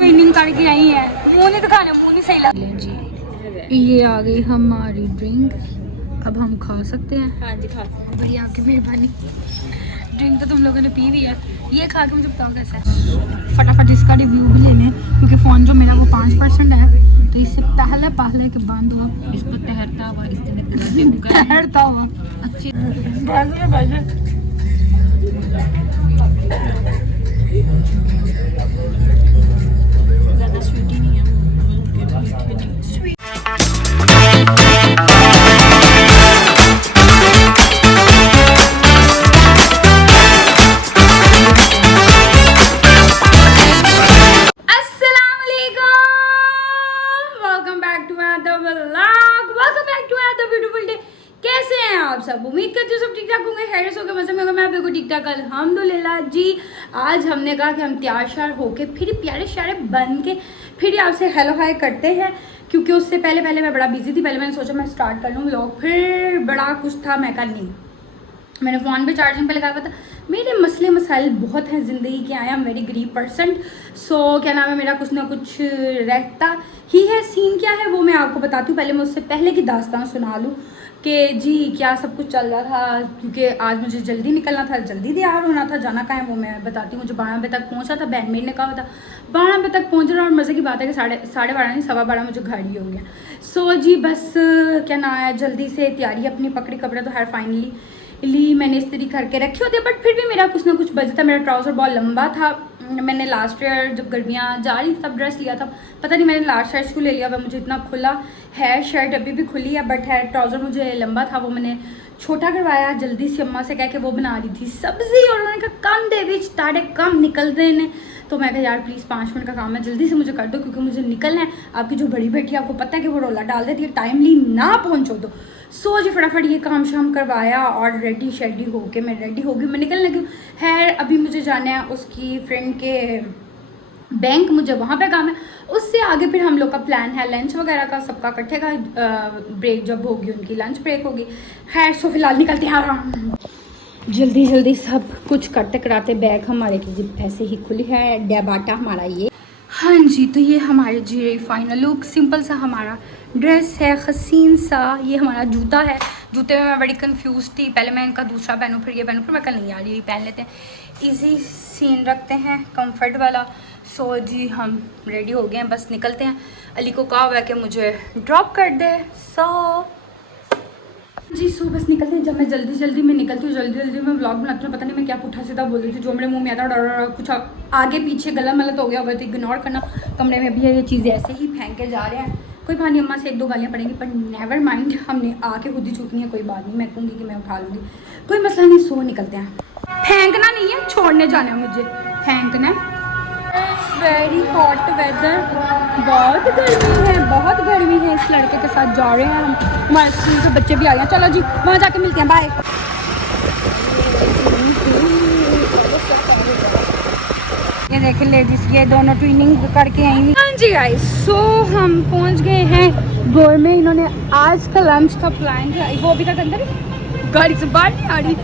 Training करके आई है, मुंह नहीं दिखाना, मुंह नहीं सही लग रहा जी। ये आ गई हमारी ड्रिंक, अब हम खा सकते हैं। हाँ जी खा सकते हैं, बड़ी आपकी मेहरबानी। ड्रिंक तो तुम लोगों ने पी भी है, ये खा के मुझे बताओ कैसा है। फटाफट इसका रिव्यू भी लेने, क्योंकि फ़ोन जो मेरा वो 5% है, तो इससे पहले कि बंद हो, इसको तैरता हुआ तैरता हुआ अच्छी ज़्यादा स्वीट ही नहीं है। कैसे हैं आप सब? उम्मीद करती हूँ सब ठीक ठाक होंगे, खैरियत होंगे, मज़े में होंगे। मैं बिल्कुल ठीक ठाक अल्हम्दुलिल्लाह जी। आज हमने कहा कि हम तैयार श्यार होके फिर प्यारे श्यारे बन के फिर आपसे हेलो हाय करते हैं, क्योंकि उससे पहले मैं बड़ा बिजी थी। पहले मैंने सोचा मैं स्टार्ट कर लूँ व्लॉग, फिर बड़ा कुछ था, मैं कर नहीं, मैंने फ़ोन पे चार्जिंग पे लगाया हुआ था। मेरे मसले मसाइल बहुत हैं ज़िंदगी के, आया मेरी गरीब पर्सन। सो क्या नाम है, मेरा कुछ ना कुछ रहता ही है। सीन क्या है वो मैं आपको बताती हूँ। पहले मैं उससे पहले की दास्तान सुना लूँ कि जी क्या सब कुछ चल रहा था, क्योंकि आज मुझे जल्दी निकलना था, जल्दी तैयार होना था। जाना कहाँ है वो मैं बताती हूँ। मुझे 12 बजे तक पहुँचा था, बैंडमेड ने कहा था 12 बजे तक पहुँच रहा। और मज़े की बात है कि साढ़े 12 नहीं 12:15 मुझे घर ही हो गया। सो जी बस क्या नाम है, जल्दी से तैयारी अपनी पकड़ी, कपड़े तो हर फाइनली मैंने इस्त्री करके रखे होते, बट फिर भी मेरा कुछ ना कुछ बचता। मेरा ट्राउज़र बहुत लंबा था, मैंने लास्ट ईयर जब गर्मियाँ जा रही तब ड्रेस लिया था, पता नहीं मैंने लास्ट साइज क्यों ले लिया। वह मुझे इतना खुला है, शर्ट अभी भी खुली है, बट है ट्राउज़र मुझे लंबा था, वो मैंने छोटा करवाया जल्दी से। अम्मा से कह के वो बना रही थी सब्ज़ी, और उन्होंने कहा कम दे विच ताड़े कम निकल देने, तो मैं कहा यार प्लीज़ 5 मिनट का काम है, जल्दी से मुझे कर दो, क्योंकि मुझे निकलना है। आपकी जो बड़ी बेटी है आपको पता है कि वो रोला डाल देती है, टाइमली ना पहुँचो तो। सो जी फटाफट ये काम शाम करवाया और रेडी शेडी होके मैं रेडी हो गई, मैं निकलने लगी हूँ। है अभी मुझे जाना है उसकी फ्रेंड के बैंक, मुझे वहाँ पे काम है। उससे आगे फिर हम लोग का प्लान है लंच वगैरह का, सबका इकट्ठे का ब्रेक जब होगी उनकी लंच ब्रेक होगी। खैर सो फिलहाल निकलते हैं जल्दी सब कुछ करते कराते। बैग हमारे की ऐसे ही खुली है, डेबाटा हमारा ये। हाँ जी, तो ये हमारे जी फाइनल लुक, सिंपल सा हमारा ड्रेस है, हसीन सा। ये हमारा जूता है, जूते में मैं बड़ी कंफ्यूज थी, पहले मैं इनका दूसरा पहनूँ फिर ये पहनूँ, फिर मैं कल नहीं आ रही, पहन लेते हैं, इजी सीन रखते हैं, कंफर्ट वाला। सो जी हम रेडी हो गए हैं, बस निकलते हैं। अली को कहा हुआ है कि मुझे ड्रॉप कर दे। जी सो बस निकलते हैं। जब मैं जल्दी में निकलती हूँ, जल्दी में व्लॉग बनाती हूँ, पता नहीं मैं क्या पुट्ठा सीधा बोल रही थी, जो मेरे मुंह में आता है कुछ आगे पीछे गला मलत हो गया होगा, तो इग्नोर करना। कमरे में भी है ये चीज़ें ऐसे ही फेंक के जा रहे हैं, कोई बात नहीं, अम्मा से 1-2 गालियाँ पड़ेंगी, पर नेवर माइंड, हमने आके खुद ही चुकनी है, कोई बात नहीं, मैं कहूँगी कि मैं उठा लूँगी, कोई मसला नहीं। सो निकलते हैं, फेंकना नहीं है, छोड़ने जाना है मुझे, फेंकना है। वेरी हॉट वेदर, बहुत गर्मी है। इस लड़के के साथ जा रहे हैं हम, हमारे स्कूल के बच्चे भी आ गए हैं। चलो जी वहाँ जाके मिलते हैं, बाय। ये देखें लेडीज, ये दोनों ट्रेनिंग करके आई हुई। हाँ जी गाइस, सो हम पहुँच गए हैं गोर में। इन्होंने आज का लंच का प्लान जो है, वो अभी तक अंदर गाड़ी से बाहर नहीं आ रही।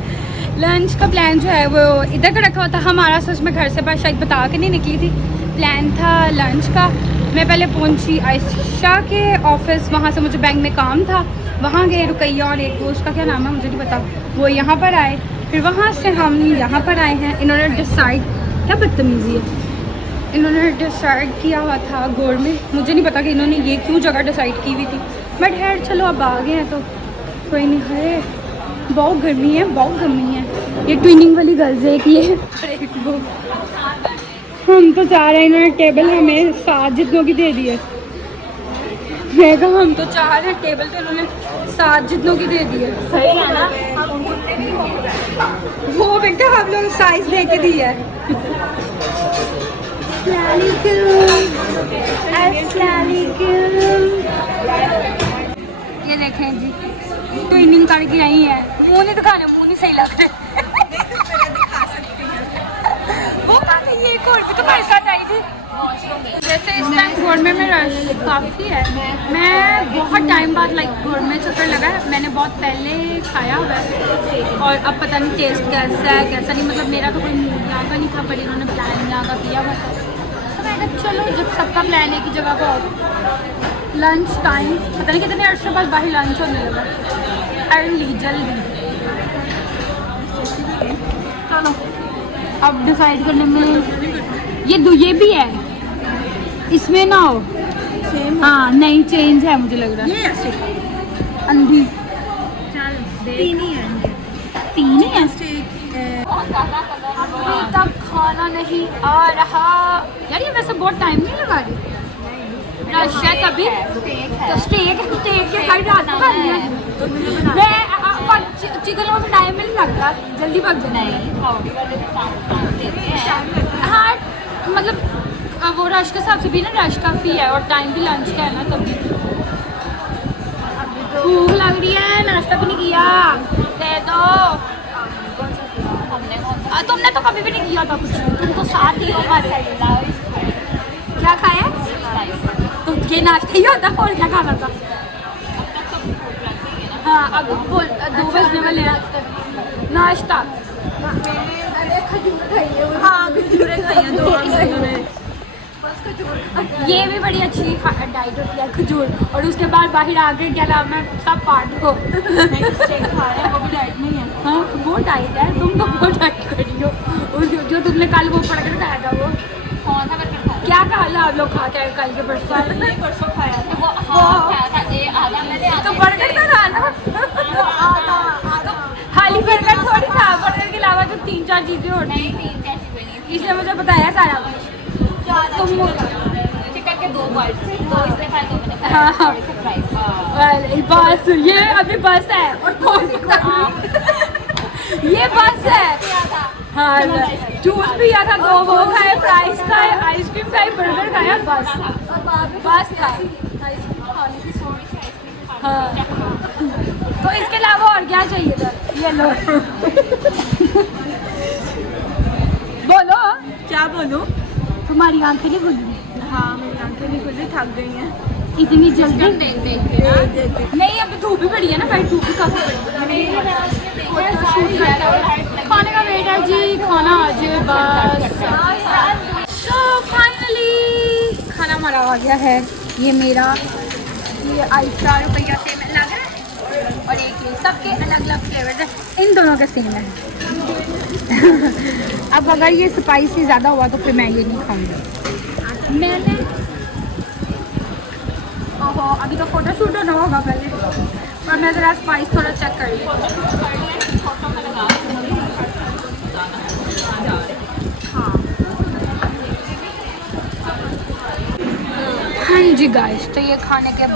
लंच का प्लान जो है वो इधर का रखा हुआ था हमारा, सच में घर से बाहर शायद बता के नहीं निकली थी। प्लान था लंच का, मैं पहले पहुंची आयशा के ऑफिस, वहाँ से मुझे बैंक में काम था, वहाँ गए। रुकैया और एक दोस्त का क्या नाम है मुझे नहीं पता, वो यहाँ पर आए, फिर वहाँ से हम यहाँ पर आए हैं। इन्होंने डिसाइड, क्या बदतमीज़ी है, इन्होंने डिसाइड किया हुआ था गोर में, मुझे नहीं पता कि इन्होंने ये क्यों जगह डिसाइड की हुई थी, बट खैर चलो अब आ गए हैं तो कोई नहीं। है बहुत गर्मी है, ये ट्विनिंग वाली गर्ल्स है, एक ये और एक वो। हम तो चाह रहे हैं, इन्होंने टेबल हमें 7 जितनों की दे दी है। मैं कहा हम तो चाह रहे हैं, टेबल तो इन्होंने 7 जितनों की दे दी है। सही है ना, वो बेटा हम लोग साइज दे के दी है। ये देखें जी, ट्विनिंग करके आई है, मुँह नहीं दिखाना, मुँह नहीं सही लग रहे। वो कहा ये एक और भी तुम्हारे साथ आई थी। जैसे इस टाइम घोड़मे में रश काफ़ी है, मैं बहुत टाइम बाद घोड़मे चक्कर लगा है, मैंने बहुत पहले खाया हुआ है और अब पता नहीं टेस्ट कैसा है कैसा नहीं, मतलब मेरा तो कोई मूड यहाँ का नहीं था, पर इन्होंने प्लान यहाँ का किया हुआ था। मैंने कहा चलो जब सबका प्लान है कि जगह को लंच टाइम, पता नहीं कितने अर्से बाद बाहर लंच होने लगा अर्ली जल्दी। चलो अब डिसाइड करने में ये भी है इसमें ना हो। हाँ नहीं चेंज है मुझे लग रहा है। अंधी तीन ही है। अभी तक खाना नहीं आ रहा यार, ये वैसे बहुत टाइम नहीं लगा रही। रश है तभी तो स्टेक के साइड रात को खानी है। मैं चिकन में टाइम नहीं लगता, जल्दी पक जाना है। हाँ मतलब वो रश के हिसाब से भी ना रश काफ़ी है और टाइम भी लंच का है ना, तभी भूख लग रही है। नाश्ता भी नहीं किया, दे दो। तुमने तो कभी भी नहीं किया था कुछ, तुम तो साथ ही हो हमारे। क्या खाया? तो ये नाश्ता ही होता और क्या खाना था? हाँ अब 2 बजने वाले हैं। नाश्ता हाँ खजूरें खाई हैं 2 खजूरें। ये भी बड़ी अच्छी डाइट होती है खजूर, और उसके बाद बाहर आके क्या नाम है सब पार्ट हो खा रहे हैं, वो भी डाइट नहीं है। हाँ वो डाइट है, तुम तो वो डाइट करी हो। जो तुमने कल वो पढ़ कर खाया था वो कौन सा करके खाया? क्या कहा आप लोग खा के कल के परसों खाया था वो खाया था तो बर्गर का था ना। खाली बर्गर थोड़ी था, बर्गर के अलावा तो 3-4 चीजें और नहीं, इसलिए मुझे बताया सारा कुछ। तुम चिकन के 2 बाइट्स, 2 इसलिए खाए 2 मैंने खाया। हाँ बस ये अभी बस है और कौन ये बस है। हाँ जूस पिया था 2 वो खाए, फ्राइज खाए, आइसक्रीम खाई, बर्गर खाया, बस था। हाँ तो इसके अलावा और क्या चाहिए था? ये लो बोलो क्या बोलूं? तुम्हारी आंखें नहीं खुल रही? हाँ मेरी आंखें नहीं खुल रही, थक गई हैं इतनी जल्दी देख नहीं। अब धूप भी पड़ी है ना भाई, धूप भी काफ़ी पड़ी है। खाने का वेट है जी, खाना आ जाए बस। तो फाइनली खाना हमारा आ गया है। ये मेरा ये आइशा रुपया सेम अलग है और एक ये सबके अलग अलग फ्लेवर है, इन दोनों का सेम है। अब अगर ये स्पाइसी ज़्यादा हुआ तो फिर मैं ये नहीं खाऊंगी। मैंने ओहो अभी तो फोटो शूट होना होगा पहले, और मैं ज़रा स्पाइस थोड़ा चेक कर ली। हाँ जी गाइस, तो ये खाने के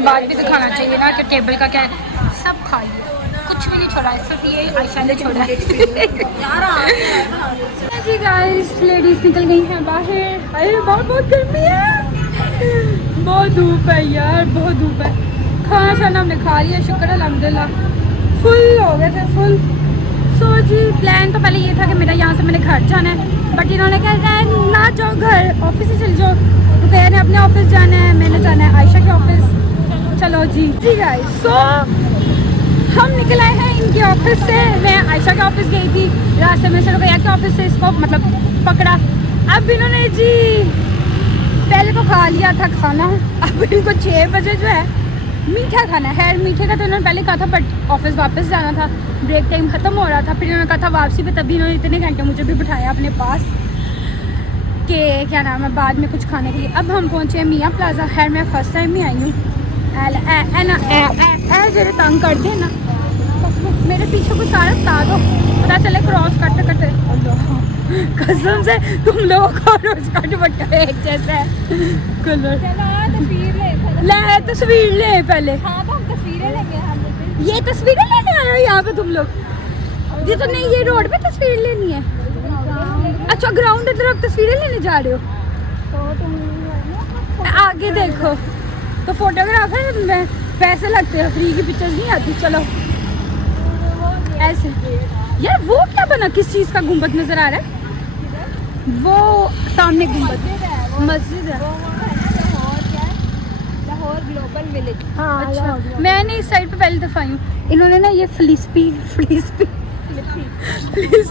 बाद भी तो खाना चाहिए ना कि टेबल का क्या है, सब खा लिया, कुछ भी नहीं छोड़ा है, सिर्फ ये आयशा ने छोड़ा है। जी गाइस लेडीज निकल गई हैं बाहर। अरे बहुत गर्मी है, बहुत धूप है यार, बहुत धूप है। खाना शाना हमने खा लिया, शुक्र अल्हम्दुलिल्लाह, फुल हो गए थे फुल। सो जी प्लान तो पहले ये था कि मेरा यहाँ से मैंने घर जाना है, बट इन्होंने कहा है ना जाओ घर, ऑफिस से चल जाओ। तो कह रहे अपने ऑफिस जाना है, मैंने जाना है आयशा के ऑफिस। चलो जी गाइस, सो हम निकल आए हैं इनके ऑफिस से। मैं आयशा के ऑफिस गई थी, रास्ते में से रुकैया के ऑफिस से इसको मतलब पकड़ा। अब इन्होंने जी पहले तो खा लिया था खाना, अब इनको 6 बजे जो है मीठा खाना है। मीठे का तो इन्होंने पहले कहा था, बट ऑफिस वापस जाना था, ब्रेक टाइम ख़त्म हो रहा था। फिर इन्होंने कहा था वापसी पे, तभी इन्होंने इतने घंटे मुझे भी बिठाया अपने पास कि क्या नाम है बाद में कुछ खाने के लिए। अब हम पहुँचे हैं मियाँ प्लाजा। खैर मैं फ़र्स्ट टाइम ही आई हूँ। जरा तंग कर दे ना, मेरे पीछे कुछ सारा बता दो, पता चले क्रॉस करते करते। कसम से तुम लोगों का रोज का दुपट्टा एक जैसा है कलर। ले तस्वीर ले पहले। हाँ तो हम तस्वीरें लेंगे। ये तस्वीरें लेने आए हो यहाँ पे तुम लोग? ये तो नहीं, ये रोड पे तस्वीर लेनी है। अच्छा ग्राउंड की तरफ तस्वीरें लेने जा रहे हो? तो तुम आगे देखो, तो फोटोग्राफर में पैसे लगते हैं, फ्री की पिक्चर्स नहीं आती। चलो ऐसे यार, वो क्या बना, किस चीज़ का गुंबद नजर आ रहा है? वो सामने गुंबद मस्जिद है, लाहौर ग्लोबल विलेज। हाँ अच्छा, मैंने इस साइड पे पहली दफ़ा आई हूँ। इन्होंने ना ये फ्लिस्पी प्लीज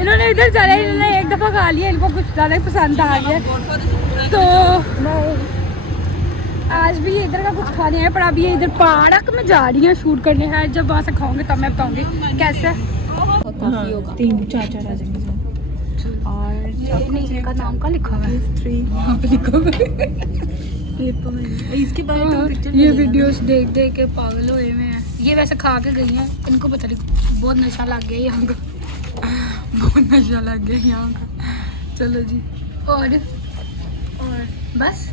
इन्होंने इधर चला, इन्होंने एक दफ़ा खा लिया, इनको कुछ ज़्यादा ही पसंद आ गया तो आज भी इधर का कुछ खाने हैं। पर अभी ये इधर पार्क में जा रही हैं शूट करने हैं, जब वहाँ से खाऊंगे तब मैं बताऊंगी कैसे। 3-4 आ जाएंगे और इनका नाम का लिखा हुआ है 3 यहाँ पे लिखा हुआ है। इसके बाद ये वीडियोस देख देख के पागल हुए में हैं। ये वैसे खा के गई हैं, इनको पता नहीं बहुत नशा लग गया यहाँ का, बहुत नशा लग गया यहाँ का। चलो जी और बस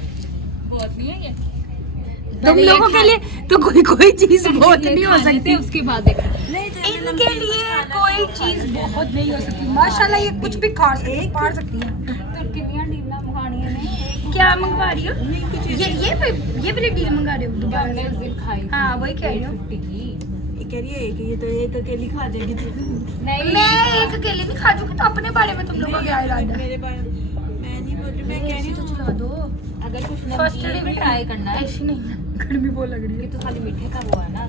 बहुत नहीं है ये तुम लोगों के लिए तो कोई चीज बहुत नहीं हो सकती। उसके बाद इनके लिए कोई चीज बहुत नहीं हो सकती। माशाल्लाह ये कुछ भी खा सकती है। तो कितनी डीला मंगानी है क्या मंगवा रही हो? ये वाली डील मंगा रही हो दोबारा से? हाँ वही कह रही हूँ। कह रही है कि ये तो एक अकेली खा जाएगी। नहीं मैं एक अकेली नहीं खा चुकी, तो अपने बारे में तुम लोगों का क्या इरादा? मेरे बारे में मैं नहीं बोल रही, मैं कह रही हूँ चला दो। अगर कुछ फर्स्ट डे में ट्राई करना है। ऐसी नहीं गर्मी बहुत लग रही है तो खाली मीठे का वो है ना।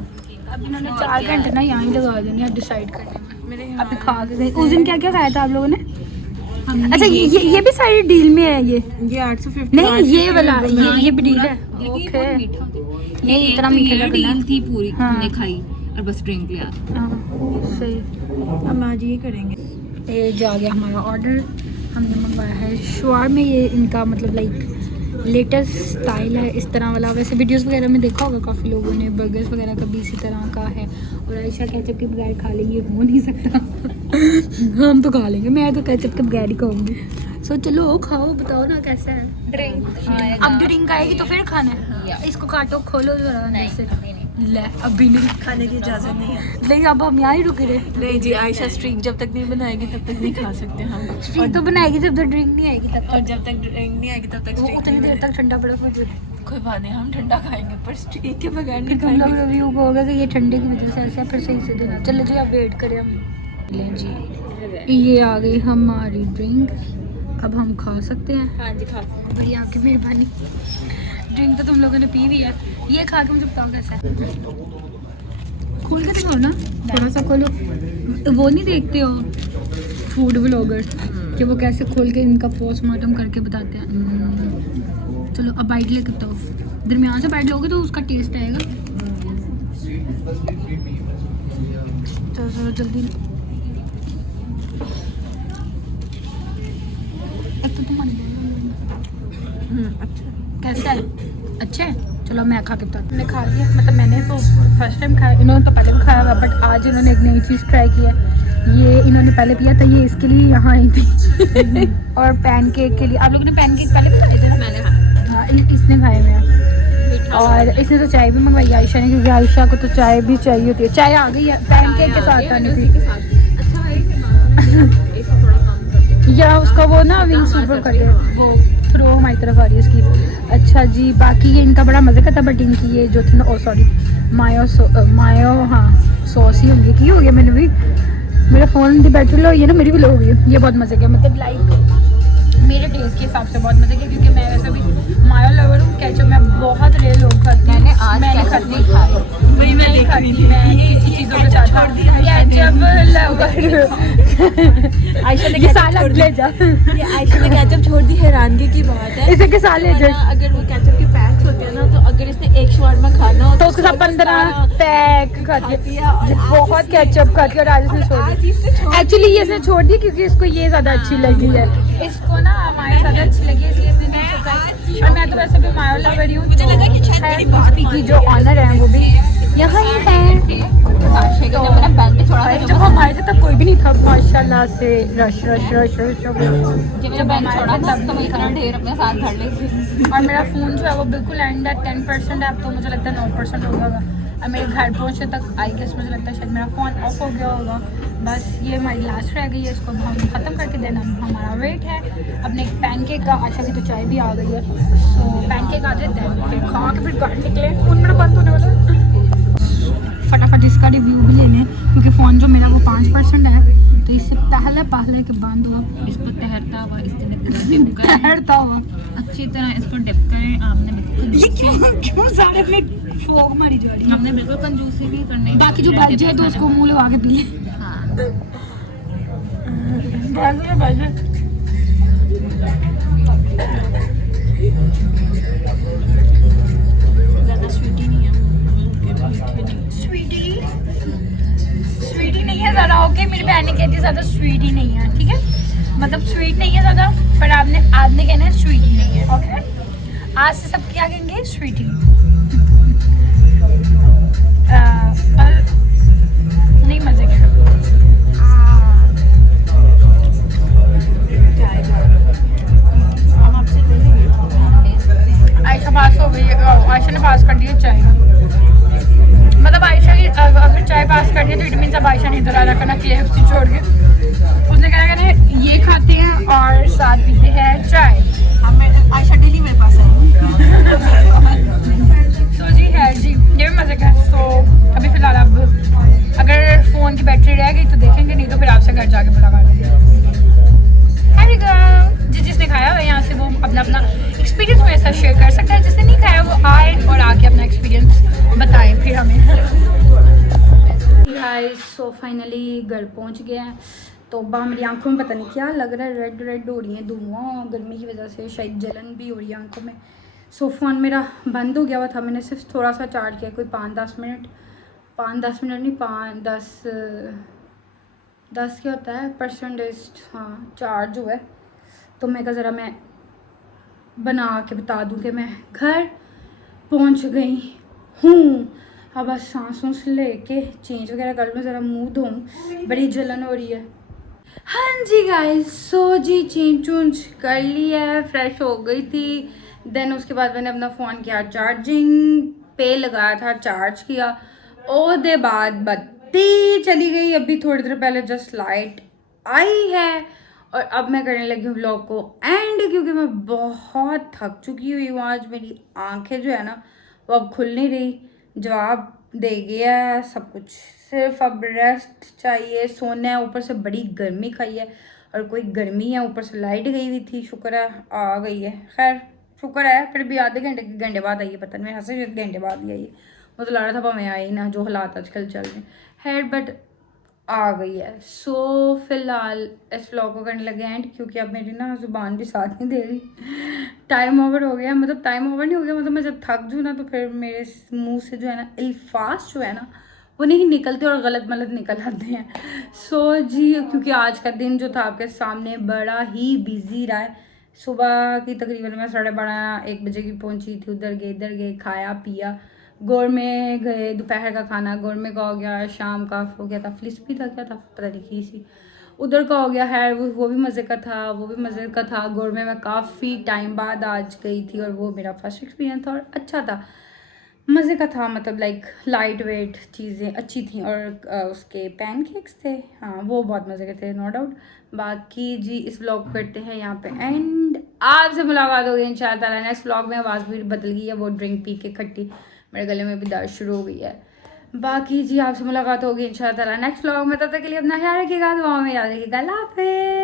अब इन्होंने 4 घंटे ना यहाँ ही लगा देने हैं डिसाइड करने में। मेरे अभी खा के गए। उस दिन क्या क्या खाया था आप लोगों ने? अच्छा ये भी सारी डील में है ये 850 नहीं ये वाला ये भी डील है। ओके ये इतना मीठा डील थी पूरी हाँ। हमने खाई और बस ड्रिंक लिया। सही। हम आज ये करेंगे। ये जा गया हमारा ऑर्डर, हमने मंगवाया है शवारमा। ये इनका मतलब लाइक लेटेस्ट स्टाइल है इस तरह वाला। वैसे वीडियोस वगैरह में देखा होगा काफ़ी लोगों ने, बर्गर्स वगैरह का भी इसी तरह का है। और आयशा केचप के बगैर खा लेंगे, हो नहीं सकता। हम तो खा लेंगे, मैं तो केचप के बगैर ही खाऊंगी। सो चलो खाओ, बताओ ना कैसा है। ड्रिंक अब ड्रिंक आएगी तो फिर खाना है। इसको काटो खोलो जरा अंदर से। ले अभी नहीं खाने की इजाजत नहीं है। लेकिन अब हम यहाँ ही रुके रहे। नहीं जी, आयशा स्ट्रीक जब तक नहीं बनाएगी तब तक नहीं खा सकते हम। स्ट्रीक तो बनाएगी जब तक ड्रिंक नहीं आएगी तब और जब तक ड्रिंक नहीं आएगी तब तक वो स्ट्रीक उतनी देर तक ठंडा बर्फ में कोई बात नहीं, हम ठंडा खाएंगे पर स्ट्रीक के बगैर नहीं तुम लोग खाएंगे। रिव्यू होगा कि ये ठंडे की वजह से ऐसा है, फिर सही से देना। चलो जी अब वेट करें हम। लें जी ये आ गई हमारी ड्रिंक, अब हम खा सकते हैं। हाँ जी खा। बड़ी आपकी मेहरबानी। ड्रिंक तो तुम लोगों ने पी भी है, ये खा के मुझे बताओ कैसा है। खोल के दिखाओ ना, थोड़ा सा खोलो। वो नहीं देखते हो फूड व्लॉगर कि वो कैसे खोल के इनका पोस्टमार्टम करके बताते हैं। चलो अब बाइट लेके बताओ, दरमियान से बाइट लोगे तो उसका टेस्ट आएगा। चलो जल्दी। एक तो तुम्हारे अच्छा कैसा है? अच्छा है। चलो मैं खा के बताती हूँ। मैंने खा लिया, मतलब मैंने तो फर्स्ट टाइम खाया, इन्होंने तो पहले भी खाया हुआ, बट आज इन्होंने एक नई चीज़ ट्राई की है। ये इन्होंने पहले पिया था, ये इसके लिए यहाँ आई थी। और पैनकेक के लिए आप लोगों ने पैनकेक पहले भी खाए थे ना? मैंने हाँ इसने खाए हुए हैं। और इसने तो चाय भी मंगवाई आयशा ने, क्योंकि आयशा को तो चाय भी चाहिए होती है। चाय आ गई है पैनकेक के साथ आनी थी। या उसका वो ना विंग्स ऊपर कर दे, वो थ्रो हमारी तरफ आ रही है इसकी। अच्छा जी बाकी ये इनका बड़ा मज़े का था, बट इनकी ये जो थी ना ओ सॉरी मायो हाँ सॉस ही होंगी की हो गया। मैंने भी मेरा फ़ोन की बैटरी लो ये ना मेरी भी लो हो गई। ये बहुत मज़े का, मतलब लाइक मेरे टेस्ट के हिसाब से बहुत मज़े का, क्योंकि मैं वैसे भी मायो लवर हूँ। केचप मैं बहुत रेयर लोग खाती हूँ, मैंने खाती नहीं खाई, वही मैं देख रही थी। मैं किसी चीज़ों के साथ केचप लवर। आयशा ने ये साला ले जा, ये आयशा ने केचप छोड़ दी। हैरानगी की बात है इसे के साथ ले जा। अगर वो केचप के पैक्स होते हैं ना, तो अगर इसने एक शवारमा खाना हो तो उसके साथ 15 पैक खाती है। बहुत केचप खाती है और आज इसने छोड़ दी। एक्चुअली ये इसने छोड़ दी क्योंकि इसको ये ज़्यादा अच्छी लगी है। इसको ना मायो ज़्यादा अच्छी लगी है, इसलिए इसने नहीं सोचा। और मैं तो वैसे भी मायो लवर ही हूँ, तो की जो ऑनर है वो भी यहाँ ही है। जब हमारे से तब कोई भी नहीं था माशाल्लाह से। रश रश रश रश जब हमारे तब तो इतना ढेर अपने साथ धर ले। और मेरा फ़ोन जो है वो बिल्कुल एंड है, 10% है। अब तो मुझे लगता है 9% हो गया। अब मेरे घर पहुँचने तक आई गेस मुझे लगता है शायद मेरा फ़ोन ऑफ हो गया होगा। बस ये हमारी लास्ट रह गई है, इसको हम ख़त्म करके देना हमारा वेट है। अपने पैनकेक का अच्छा की तो चाय भी आ गई है, सो पैनकेक आ जाते हैं फिर खा के फिर घर निकले। फ़ोन मेरा बंद होने वाला है, फटाफट इसका रिव्यू भी लेने, क्योंकि फ़ोन जो मेरा वो 5% है, तो इससे पहले कि बंद हो इसको तैरता हुआ इस तरह डिप करें, तैरता हुआ अच्छी तरह इसको डिप करें। आपने ये क्यों सारे में फोग मारी जा रही है। हमने बिल्कुल कंजूसी नहीं करनी। बाकी जो बच जाए तो उसको मुँह लगा के पी ले। हाँ ज़्यादा स्वीटी नहीं है, मीठे नहीं। स्वीटी नहीं है ज़्यादा। ओके, मेरी बहन ने कहती है ज़्यादा स्वीटी नहीं है, ठीक है, मतलब स्वीट नहीं है ज़्यादा, पर आपने कहना है स्वीटी नहीं है। ओके, आज से सब क्या कहेंगे, स्वीटी। पर नहीं मज़े के। हम आपसे ले लेंगे। आयशा पास हो गई है, आयशा ने पास कर दिया चाय, मतलब आयशा की अगर चाय पास कर दिया तो इट मीन्स अब आयशा नहीं दोबारा करना KFC छोड़ के। उसने कहा कहना ये खाते हैं और साथ पीते हैं चाय। हमें आयशा डेली मेरे पास आई। सो जी है जी, ये भी मज़े का है। सो अभी फ़िलहाल अब अगर फ़ोन की बैटरी रह गई तो देखेंगे, नहीं तो फिर आपसे घर जाके मुलाकात होगी। जिसने खाया हुआ है यहाँ से वो अपना अपना एक्सपीरियंस मेरे साथ शेयर कर सकता है, जिसने नहीं खाया वो आए और आके अपना एक्सपीरियंस बताएं फिर हमें। गाइस, सो फाइनली घर पहुँच गए हैं। तो बाहर मेरी आंखों में पता नहीं क्या लग रहा है, रेड रेड हो रही है धुआं, गर्मी की वजह से शायद जलन भी हो रही है आंखों में। सो फ़ोन मेरा बंद हो गया हुआ था, मैंने सिर्फ थोड़ा सा चार्ज किया, कोई 5-10 मिनट, 5-10 मिनट नहीं, 5-10 क्या होता है परसेंटेज, हाँ चार्ज हुआ है। तो मैं कहा ज़रा मैं बना के बता दूँ कि मैं घर पहुँच गई हूँ। अब बस सांस वांस लेके चेंज वगैरह कर लूँ, ज़रा मुँह धोऊँ, बड़ी जलन हो रही है। हाँ जी गाइस, सो जी चेंज चूंज कर लिया है, फ्रेश हो गई थी। देन उसके बाद मैंने अपना फ़ोन किया चार्जिंग पे, लगाया था, चार्ज किया, और दे बाद बत्ती चली गई। अभी थोड़ी देर पहले जस्ट लाइट आई है और अब मैं करने लगी हूँ व्लॉग को एंड, क्योंकि मैं बहुत थक चुकी हुई हूँ आज। मेरी आंखें जो है ना वो अब खुल नहीं रही, जवाब दे गया है सब कुछ, सिर्फ अब रेस्ट चाहिए, सोना है। ऊपर से बड़ी गर्मी खाई है और कोई गर्मी है, ऊपर से लाइट गई हुई थी, शुक्र है आ गई है। खैर शुक्र है, फिर भी आधे घंटे बाद आई है, पता नहीं, मेरे से घंटे बाद ही आई है। वो तो लग रहा था भावें आई ना, जो हालात आजकल चल रहे हैं। खैर बट आ गई है। सो फिलहाल इस व्लॉग को करने लगे एंड, क्योंकि अब मेरी ना ज़ुबान भी साथ नहीं दे रही, टाइम ओवर हो गया। मतलब टाइम ओवर नहीं हो गया, मतलब मैं जब थक जूँ ना तो फिर मेरे मुंह से जो है ना अल्फाज जो है ना वो नहीं निकलते और गलत मलत निकल आते हैं। सो जी, क्योंकि आज का दिन जो था आपके सामने बड़ा ही बिजी रहा है। सुबह की तकरीबन मैं 12:30-1 बजे की पहुंची थी, उधर गए इधर गए, खाया पिया, गोर में गए, दोपहर का खाना गोर में का हो गया, शाम का हो गया था फ्लिस्पी था, क्या था पता नहीं की सी, उधर का हो गया है, वो भी मज़े का था, वो भी मज़े का था। गोर में मैं काफ़ी टाइम बाद आज गई थी और वो मेरा फर्स्ट एक्सपीरियंस था और अच्छा था, मज़े का था, मतलब लाइक लाइट वेट चीज़ें अच्छी थी और उसके पैनकेक्स थे, हाँ वो बहुत मज़े के थे, नो डाउट। बाकी जी इस व्लॉग करते हैं यहाँ पे एंड, आपसे मुलाकात होगी इंशाल्लाह नेक्स्ट व्लॉग में। आवाज़ भी बदल गई है, वो ड्रिंक पी के खट्टी, मेरे गले में भी दर्द शुरू हो गई है। बाकी जी आपसे मुलाकात होगी इंशाल्लाह नेक्स्ट व्लॉग में, तब तक के लिए अपना ख्याल रखिएगा, दुआ में याद रखिएगा, अल्लाह हाफ़िज़।